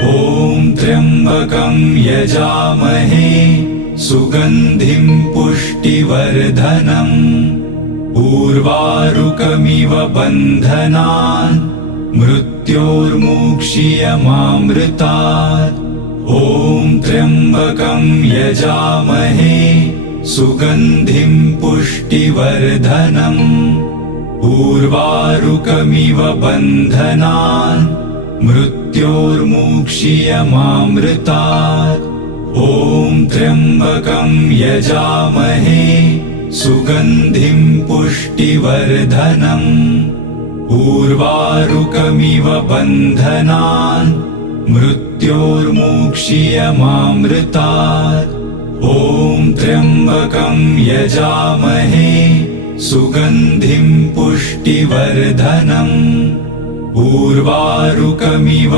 ॐ त्र्यम्बकं यजामहे सुगन्धिं पुष्टिवर्धनम् उर्वारुकमिव बन्धनान् मृत्योर्मुक्षीयमामृतात्। ॐ त्र्यम्बकं यजामहे सुगन्धिं पुष्टिवर्धनम् उर्वारुकमिव बन्धनान् मृत्योर्मुक्षीयमामृतात्। ॐ त्र्यम्बकं यजामहे सुगन्धिं पुष्टिवर्धनम् उर्वारुकमिव बन्धनान् मृत्योर्मुक्षीयमामृतात्। ॐ त्र्यम्बकं यजामहे सुगन्धिं पुष्टिवर्धनम् उर्वारुकमिव